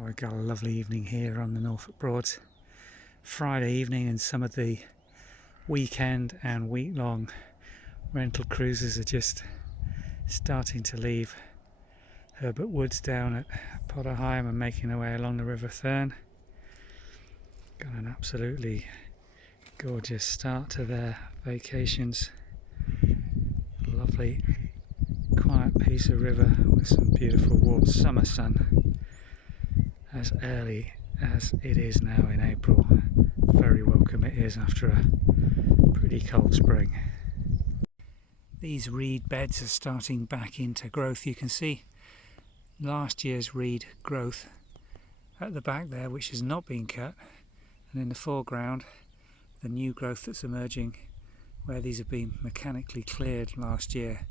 Oh, I got a lovely evening here on the Norfolk Broads. Friday evening, and some of the weekend and week-long rental cruises are just starting to leave Herbert Woods down at Potter Heigham and making their way along the River Thurn. Got an absolutely gorgeous start to their vacations. Lovely quiet piece of river with some beautiful warm summer sun as early as it is now in April. Very welcome it is after a pretty cold spring. These reed beds are starting back into growth. You can see last year's reed growth at the back there, which has not been cut, and in the foreground the new growth that's emerging where these have been mechanically cleared last year.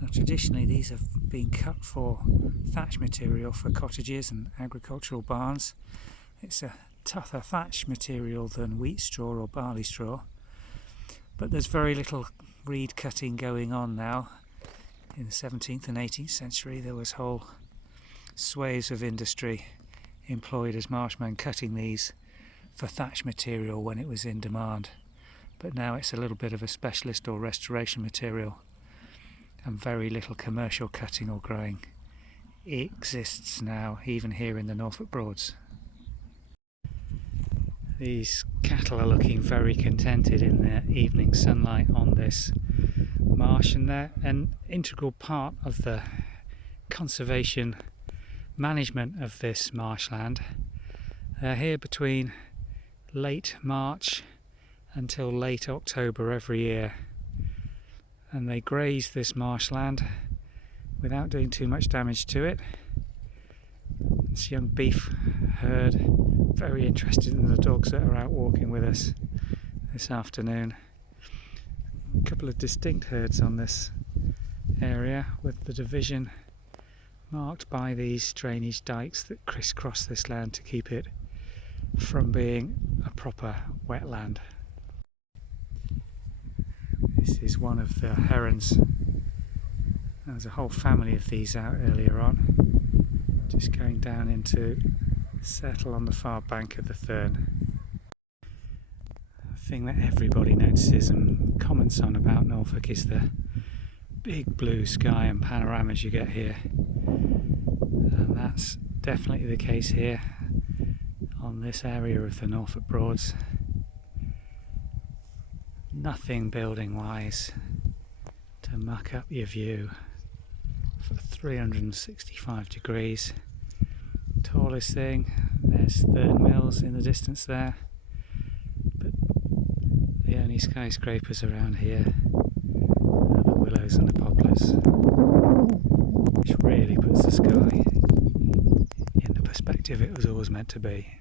Now, traditionally these have been cut for thatch material for cottages and agricultural barns. It's a tougher thatch material than wheat straw or barley straw, but there's very little reed cutting going on now. In the 17th and 18th century there was whole swathes of industry employed as marshmen cutting these for thatch material when it was in demand, but now it's a little bit of a specialist or restoration material, and very little commercial cutting or growing exists now, even here in the Norfolk Broads. These cattle are looking very contented in their evening sunlight on this marsh, and they're an integral part of the conservation management of this marshland. They're here between late March until late October every year, and they graze this marshland without doing too much damage to it. This young beef herd, very interested in the dogs that are out walking with us this afternoon. A couple of distinct herds on this area, with the division marked by these drainage dikes that crisscross this land to keep it from being a proper wetland. This is one of the herons. There was a whole family of these out earlier on, just going down into settle on the far bank of the Thurn. The thing that everybody notices and comments on about Norfolk is the big blue sky and panoramas you get here, and that's definitely the case here on this area of the Norfolk Broads. Nothing building wise to muck up your view for 365 degrees. Tallest thing, there's Thurn Mills in the distance there, but the only skyscrapers around here are the willows and the poplars, which really puts the sky in the perspective it was always meant to be.